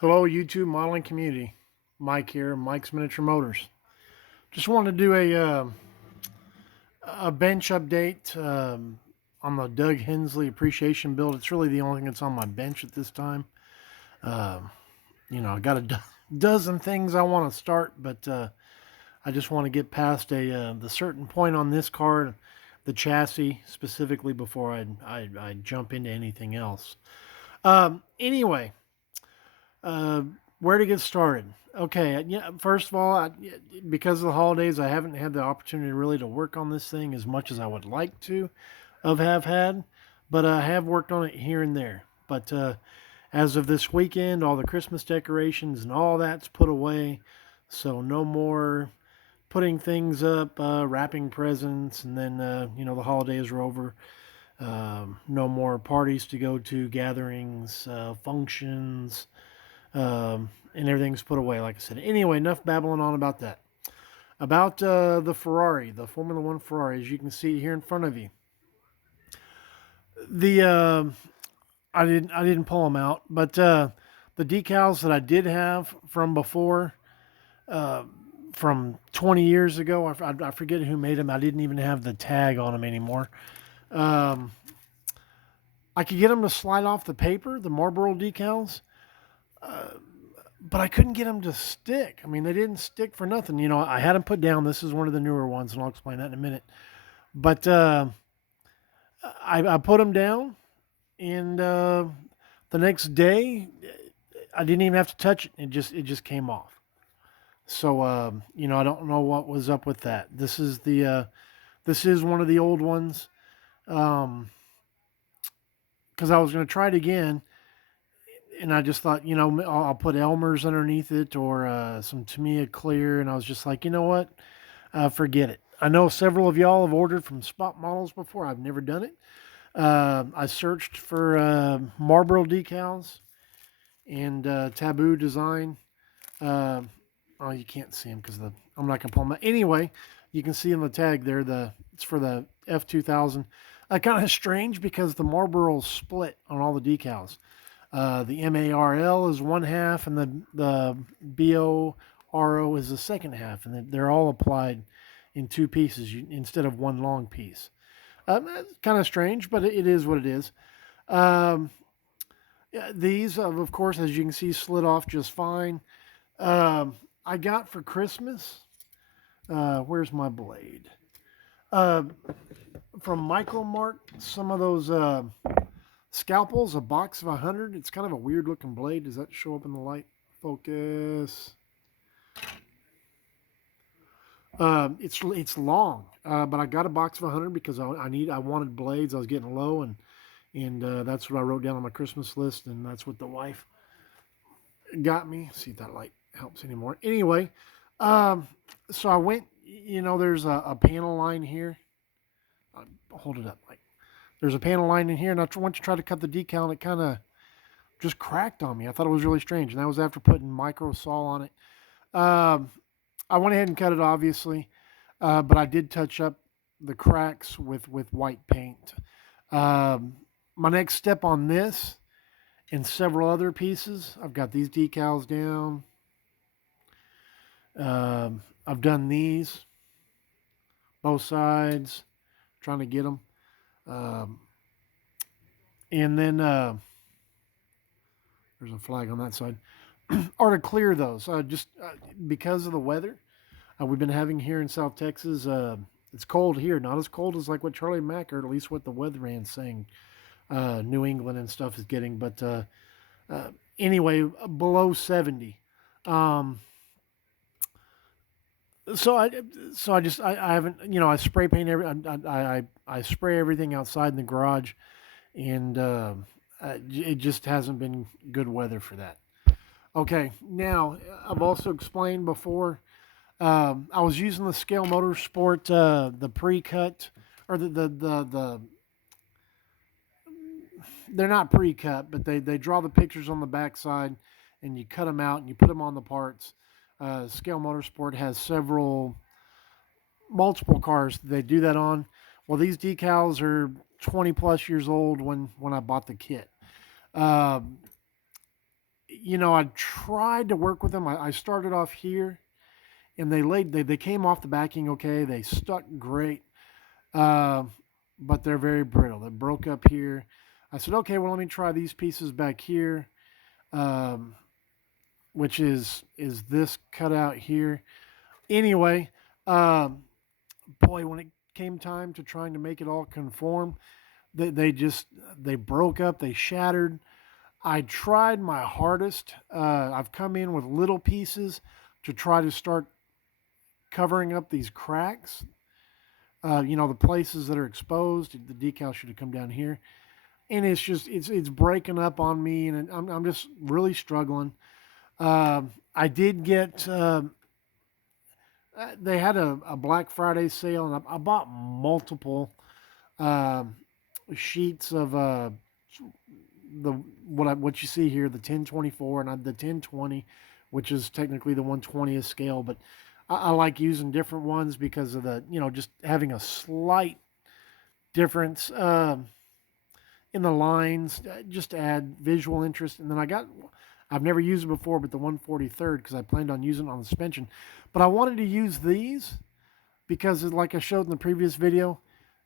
Hello, YouTube modeling community. Mike here, Mike's Miniature Motors. Just wanted to do a bench update on the Doug Hensley appreciation build. It's really the only thing that's on my bench at this time. Um, I got a dozen things I want to start, but I just want to get past the certain point on this car, the chassis specifically, before I jump into anything else. Anyway, uh, where to get started? Okay, yeah. First of all, because of the holidays, I haven't had the opportunity really to work on this thing as much as I would like to have had, but I have worked on it here and there. But as of this weekend, all the Christmas decorations and all that's put away, so no more putting things up, wrapping presents, and then the holidays are over. No more parties to go to, gatherings, functions, and everything's put away, like I said. Anyway, enough babbling on about that. About the Ferrari, the Formula One Ferrari, as you can see here in front of you. The I didn't pull them out, but the decals that I did have from before, uh, from 20 years ago, I forget who made them. I didn't even have the tag on them anymore. Um, I could get them to slide off the paper, the Marlboro decals. But I couldn't get them to stick. I mean, they didn't stick for nothing. I had them put down. This is one of the newer ones, and I'll explain that in a minute. But I put them down, and the next day, I didn't even have to touch it. It just came off. So I don't know what was up with that. This is one of the old ones. Because I was going to try it again, and I just thought, I'll put Elmer's underneath it or some Tamiya Clear, and I was just like, you know what, forget it. I know several of y'all have ordered from Spot Models before. I've never done it. I searched for Marlboro decals and Taboo design. Uh, oh, you can't see them because I'm not gonna pull them out. Anyway, you can see in the tag there it's for the F2000. Kind of strange because the Marlboro's split on all the decals. The MARL is one half, and the BORO is the second half, and they're all applied in two pieces instead of one long piece. It's kind of strange, but it is what it is. Um, yeah, these, of course, as you can see, slid off just fine. I got for Christmas. Where's my blade? Uh, from Michael Mart, some of those scalpels, a box of 100. It's kind of a weird looking blade. Does that show up in the light? Focus. It's long, but I got a box of 100 because I wanted blades. I was getting low, and that's what I wrote down on my Christmas list, and that's what the wife got me. See if that light helps anymore. Anyway, so I went. There's a panel line here. I'll hold it up. There's a panel line in here, and I went to try to cut the decal, and it kind of just cracked on me. I thought it was really strange, and that was after putting micro sol on it. I went ahead and cut it, obviously, but I did touch up the cracks with white paint. My next step on this and several other pieces, I've got these decals down. I've done these, both sides, trying to get them. And then there's a flag on that side. Or to clear those, just because of the weather we've been having here in South Texas. It's cold here, not as cold as like what Charlie Mack, or at least what the weatherman's saying New England and stuff is getting. But anyway, below 70. Um, so I haven't, I spray paint I spray everything outside in the garage, and it just hasn't been good weather for that. Okay, now I've also explained before. I was using the Scale Motorsport, the pre-cut, or the they're not pre-cut, but they draw the pictures on the backside, and you cut them out and you put them on the parts. Scale Motorsport has multiple cars they do that on. Well, these decals are 20 plus years old when I bought the kit. I tried to work with them. I started off here, and they came off the backing okay. They stuck great, uh, but they're very brittle. They broke up here. I said, okay, well, let me try these pieces back here, um, which is this cutout here. Anyway, um, boy, when it came time to trying to make it all conform, they just they broke up. They shattered. I tried my hardest. I've come in with little pieces to try to start covering up these cracks. The places that are exposed. The decal should have come down here, and it's breaking up on me, and I'm just really struggling. I did get. They had a Black Friday sale, and I bought multiple um sheets of the what you see here, the 1024 and the 1020, which is technically the 120th scale, but I like using different ones because of the just having a slight difference in the lines, just to add visual interest. And then I've never used it before, but the 143rd because I planned on using it on the suspension, but I wanted to use these because, like I showed in the previous video,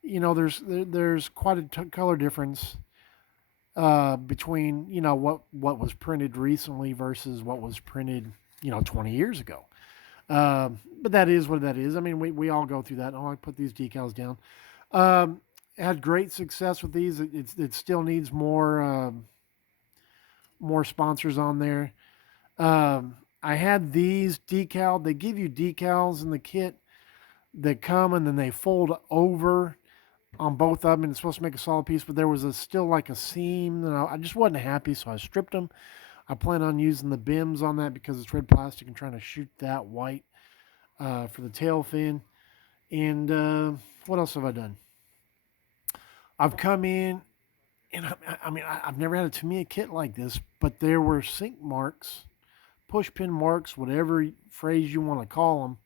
there's quite a color difference between what was printed recently versus what was printed 20 years ago. But that is what that is. I mean, we all go through that. Oh, I put these decals down. Had great success with these. It still needs more sponsors on there. I had these decal. They give you decals in the kit that come and then they fold over on both of them, and it's supposed to make a solid piece, but there was still like a seam, and I just wasn't happy, so I stripped them. I plan on using the BIMs on that because it's red plastic and trying to shoot that white for the tail fin. And what else have I done? I've come in, and I've never had a Tamiya kit like this, but there were sink marks, push pin marks, whatever phrase you want to call them,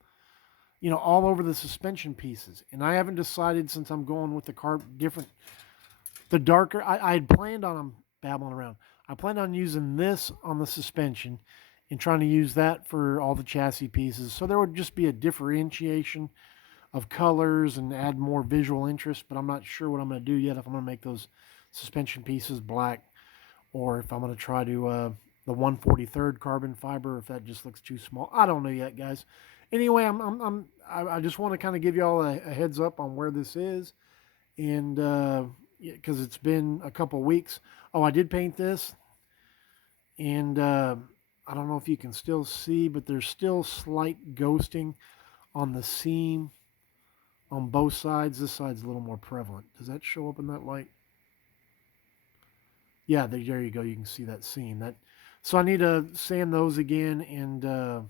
all over the suspension pieces. And I haven't decided, since I'm going with the darker, I had planned on them babbling around. I planned on using this on the suspension and trying to use that for all the chassis pieces. So there would just be a differentiation of colors and add more visual interest, but I'm not sure what I'm going to do yet, if I'm going to make those suspension pieces black or if I'm going to try to the 143rd carbon fiber, if that just looks too small. I don't know yet, guys. Anyway, I just want to kind of give y'all a heads up on where this is, and because it's been a couple weeks. Oh, I did paint this, and I don't know if you can still see, but there's still slight ghosting on the seam on both sides. This side's a little more prevalent. Does that show up in that light? Yeah, there you go. You can see that seam. So I need to sand those again and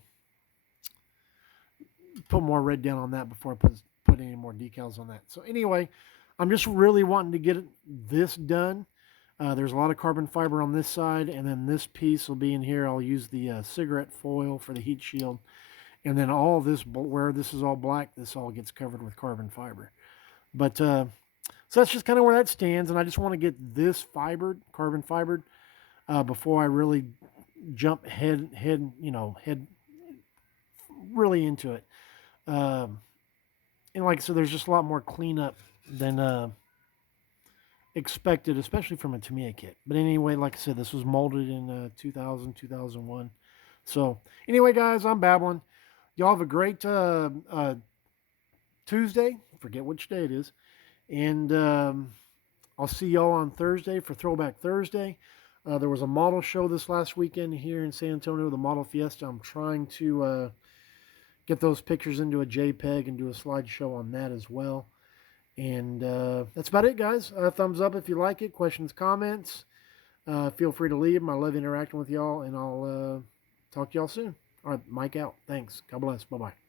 put more red down on that before I put any more decals on that. So anyway, I'm just really wanting to get this done. There's a lot of carbon fiber on this side, and then this piece will be in here. I'll use the cigarette foil for the heat shield, and then all this, where this is all black, this all gets covered with carbon fiber. But so that's just kind of where that stands, and I just want to get this carbon fibered, before I really jump head really into it. And like I said, there's just a lot more cleanup than expected, especially from a Tamiya kit. But anyway, like I said, this was molded in 2000, 2001. So anyway, guys, I'm babbling. Y'all have a great Tuesday. Forget which day it is. And I'll see y'all on Thursday for Throwback Thursday. There was a model show this last weekend here in San Antonio, the Model Fiesta. I'm trying to get those pictures into a JPEG and do a slideshow on that as well. And that's about it, guys. Thumbs up if you like it. Questions, comments, feel free to leave them. I love interacting with y'all, and I'll talk to y'all soon. All right, Mike out. Thanks. God bless. Bye-bye.